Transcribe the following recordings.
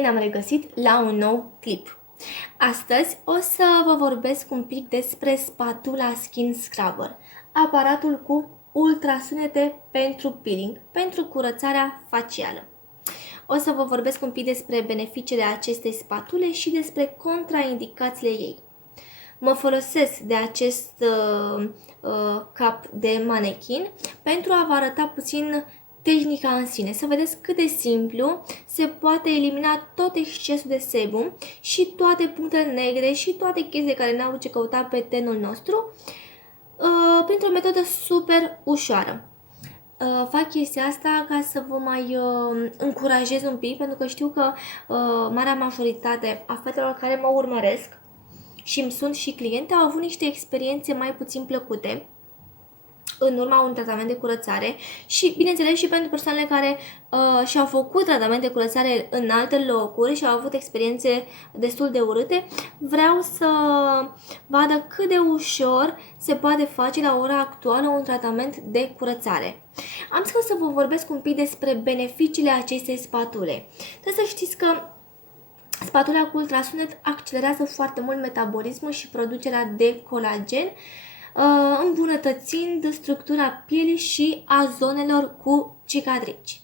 Bine ne-am regăsit la un nou clip. Astăzi o să vă vorbesc un pic despre spatula Skin Scrubber, aparatul cu ultrasunete pentru peeling, pentru curățarea facială. O să vă vorbesc un pic despre beneficiile acestei spatule și despre contraindicațiile ei. Mă folosesc de acest cap de manechin pentru a vă arăta puțin tehnica în sine, să vedeți cât de simplu se poate elimina tot excesul de sebum și toate punctele negre și toate chestiile care n-au ce căuta pe tenul nostru printr-o metodă super ușoară. Fac chestia asta ca să vă mai încurajez un pic, pentru că știu că marea majoritate a fetelor care mă urmăresc și îmi sunt și cliente au avut niște experiențe mai puțin plăcute în urma unui tratament de curățare și, bineînțeles, și pentru persoanele care și-au făcut tratament de curățare în alte locuri și au avut experiențe destul de urâte, vreau să vadă cât de ușor se poate face la ora actuală un tratament de curățare. Am zis că o să vă vorbesc un pic despre beneficiile acestei spatule. Trebuie să știți că spatula cu ultrasunet accelerează foarte mult metabolismul și producerea de colagen, îmbunătățind structura pielii și a zonelor cu cicatrici.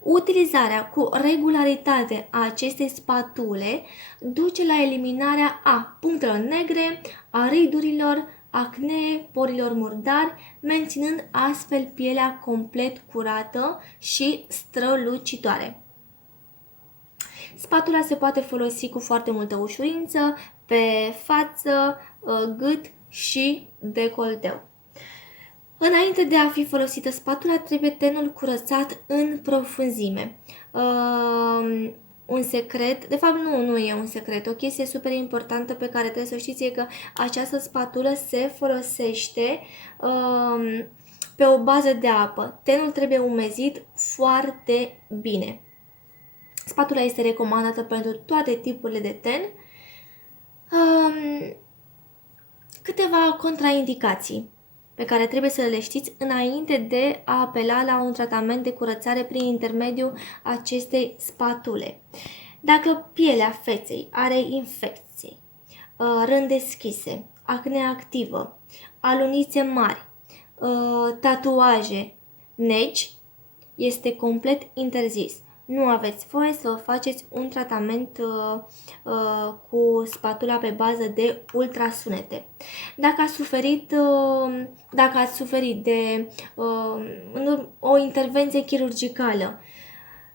Utilizarea cu regularitate a acestei spatule duce la eliminarea a punctelor negre, a ridurilor, acne, porilor murdari, menținând astfel pielea complet curată și strălucitoare. Spatula se poate folosi cu foarte multă ușurință pe față, gât și decolteu. Înainte de a fi folosită spatula, trebuie tenul curățat în profunzime. Un secret, de fapt nu e un secret, o chestie super importantă pe care trebuie să știți e că această spatulă se folosește pe o bază de apă. Tenul trebuie umezit foarte bine. Spatula este recomandată pentru toate tipurile de ten. Câteva contraindicații pe care trebuie să le știți înainte de a apela la un tratament de curățare prin intermediul acestei spatule. Dacă pielea feței are infecții, răni deschise, acne activă, alunițe mari, tatuaje, negi, este complet interzis. Nu aveți voie să vă faceți un tratament cu spatula pe bază de ultrasunete. Dacă ați suferit de o intervenție chirurgicală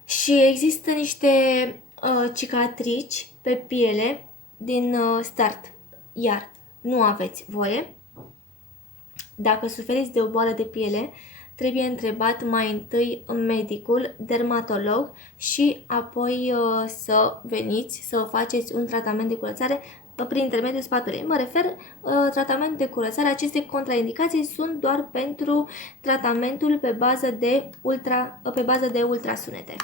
și există niște cicatrici pe piele din start, iar nu aveți voie. Dacă suferiți de o boală de piele, trebuie întrebat mai întâi medicul, dermatolog și apoi să veniți să faceți un tratament de curățare prin intermediul spatulei. Mă refer, tratament de curățare, aceste contraindicații sunt doar pentru tratamentul pe bază de ultrasunete.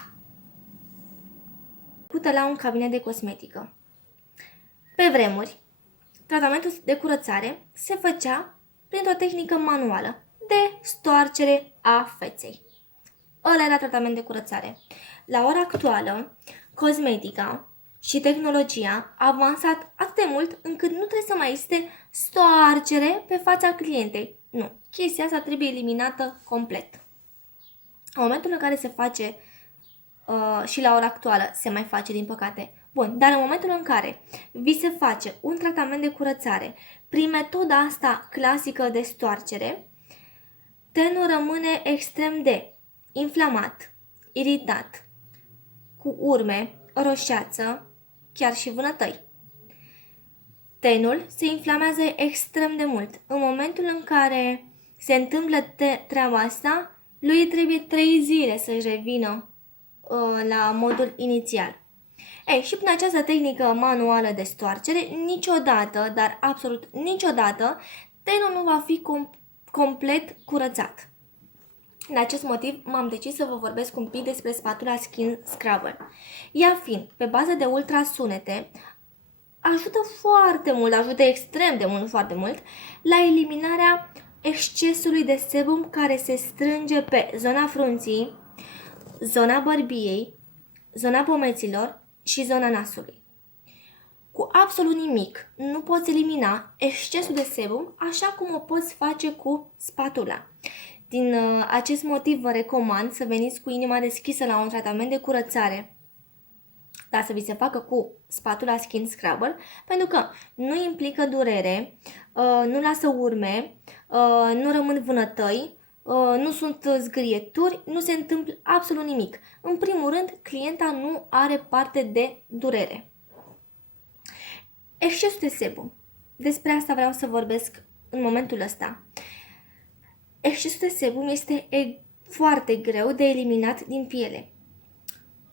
Pută la un cabinet de cosmetică. Pe vremuri, tratamentul de curățare se făcea printr-o tehnică manuală de stoarcere a feței. Ăla era tratament de curățare. La ora actuală, cosmetica și tehnologia a avansat atât de mult încât nu trebuie să mai existe stoarcere pe fața clientei. Nu, chestia asta trebuie eliminată complet. În momentul în care se face și la ora actuală se mai face, din păcate. Bun, dar în momentul în care vi se face un tratament de curățare prin metoda asta clasică de stoarcere, tenul rămâne extrem de inflamat, iritat, cu urme, roșeață, chiar și vânătăi. Tenul se inflamează extrem de mult. În momentul în care se întâmplă treaba asta, lui trebuie 3 zile să-și revină la modul inițial. Și prin această tehnică manuală de stoarcere, niciodată, dar absolut niciodată, tenul nu va fi complet curățat. Din acest motiv m-am decis să vă vorbesc un pic despre spatula Skin Scrubber. Ea fiind pe bază de ultrasunete, ajută foarte mult, ajută extrem de mult, foarte mult, la eliminarea excesului de sebum care se strânge pe zona frunții, zona bărbiei, zona pomeților și zona nasului. Cu absolut nimic nu poți elimina excesul de sebum așa cum o poți face cu spatula. Din acest motiv vă recomand să veniți cu inima deschisă la un tratament de curățare, dar să vi se facă cu spatula Skin Scrubber, pentru că nu implică durere, nu lasă urme, nu rămân vânătăi, nu sunt zgârieturi, nu se întâmplă absolut nimic. În primul rând, clienta nu are parte de durere. Excesul de sebum. Despre asta vreau să vorbesc în momentul ăsta. Excesul de sebum este foarte greu de eliminat din piele.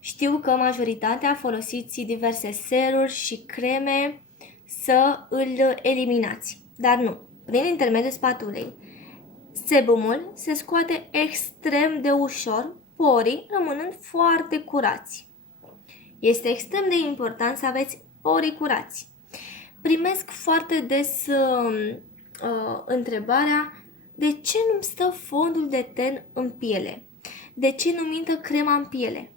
Știu că majoritatea folosiți diverse seruri și creme să îl eliminați, dar nu. Prin intermediul spatulei, sebumul se scoate extrem de ușor, porii rămânând foarte curați. Este extrem de important să aveți porii curați. Primesc foarte des întrebarea: de ce nu-mi stă fondul de ten în piele? De ce nu-mi intră crema în piele?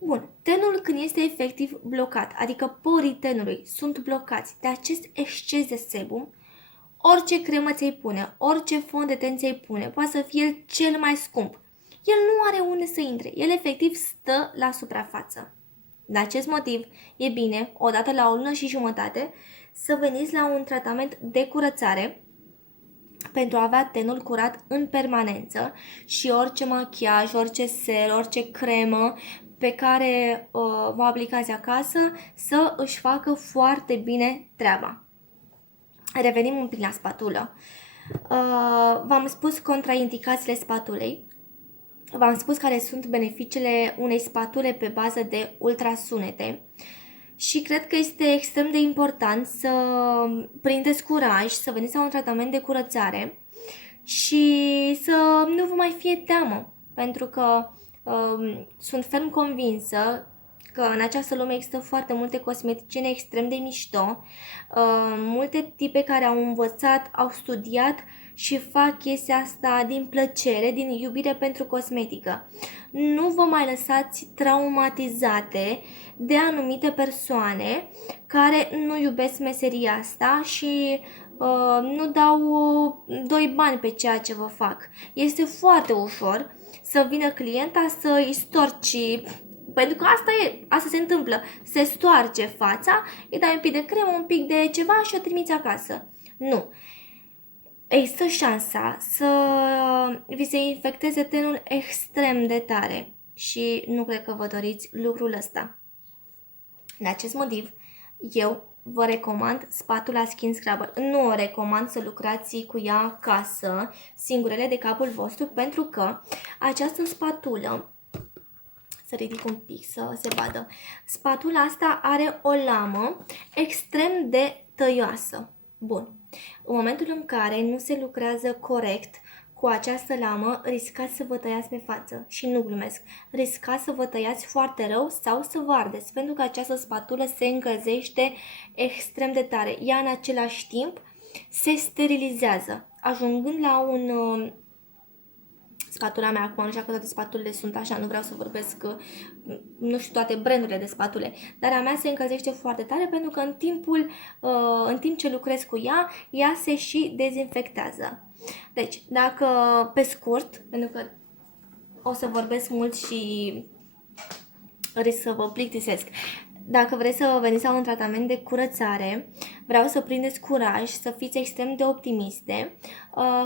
Bun, tenul când este efectiv blocat, adică porii tenului sunt blocați de acest exces de sebum, orice cremă ți-ai pune, orice fond de ten ți-ai pune, poate să fie cel mai scump, el nu are unde să intre, el efectiv stă la suprafață. De acest motiv, e bine, odată la o lună și jumătate, să veniți la un tratament de curățare pentru a avea tenul curat în permanență și orice machiaj, orice ser, orice cremă pe care vă aplicați acasă să își facă foarte bine treaba. Revenim un pic la spatulă. V-am spus contraindicațiile spatulei. V-am spus care sunt beneficiile unei spatule pe bază de ultrasunete. Și cred că este extrem de important să prindeți curaj, să veniți la un tratament de curățare și să nu vă mai fie teamă, pentru că sunt ferm convinsă că în această lume există foarte multe cosmeticiene extrem de mișto, multe tipe care au învățat, au studiat și fac chestia asta din plăcere, din iubire pentru cosmetică. Nu vă mai lăsați traumatizate de anumite persoane care nu iubesc meseria asta și nu dau doi bani pe ceea ce vă fac. Este foarte ușor să vină clienta să îi storci, pentru că asta se întâmplă, se stoarce fața, îi dai un pic de cremă, un pic de ceva și o trimiți acasă. Nu. Există șansa să vi se infecteze tenul extrem de tare și nu cred că vă doriți lucrul ăsta. De acest motiv, eu vă recomand spatula Skin Scrubber. Nu o recomand să lucrați cu ea acasă, singurele de capul vostru, pentru că această spatulă, să ridic un pic să se vadă, spatula asta are o lamă extrem de tăioasă. Bun. În momentul în care nu se lucrează corect cu această lamă, riscați să vă tăiați pe față. Și nu glumesc. Riscați să vă tăiați foarte rău sau să vă ardeți, pentru că această spatulă se încălzește extrem de tare. Ea în același timp se sterilizează, ajungând la un... Spatula mea acum, nu știu că toate spatulele sunt așa, nu vreau să vorbesc, nu știu toate brandurile de spatule, dar a mea se încălzește foarte tare pentru că în timp ce lucrez cu ea, ea se și dezinfectează. Deci, dacă pe scurt, pentru că o să vorbesc mult și risc să vă plictisesc, dacă vreți să veniți la un tratament de curățare, vreau să prindeți curaj, să fiți extrem de optimiste,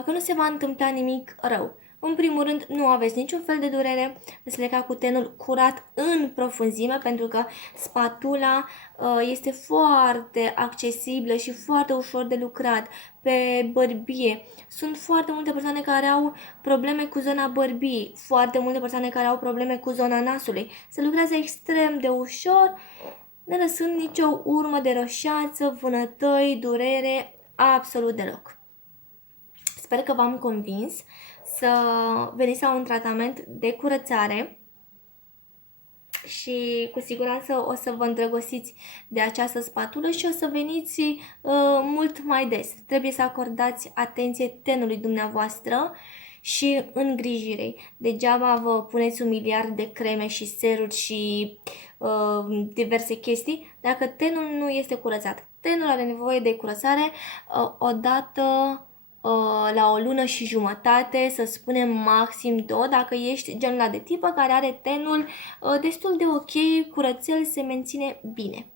că nu se va întâmpla nimic rău. În primul rând, nu aveți niciun fel de durere, veți pleca cu tenul curat în profunzime, pentru că spatula este foarte accesibilă și foarte ușor de lucrat pe bărbie. Sunt foarte multe persoane care au probleme cu zona bărbiei, foarte multe persoane care au probleme cu zona nasului. Se lucrează extrem de ușor, ne lăsând nicio urmă de roșață, vânătăi, durere, absolut deloc. Sper că v-am convins să veniți la un tratament de curățare și cu siguranță o să vă îndrăgostiți de această spatulă și o să veniți mult mai des. Trebuie să acordați atenție tenului dumneavoastră și îngrijirei. Degeaba vă puneți un miliard de creme și seruri și diverse chestii dacă tenul nu este curățat. Tenul are nevoie de curățare odată la o lună și jumătate, să spunem maxim două, dacă ești genul de tipă care are tenul destul de ok, curățel, se menține bine.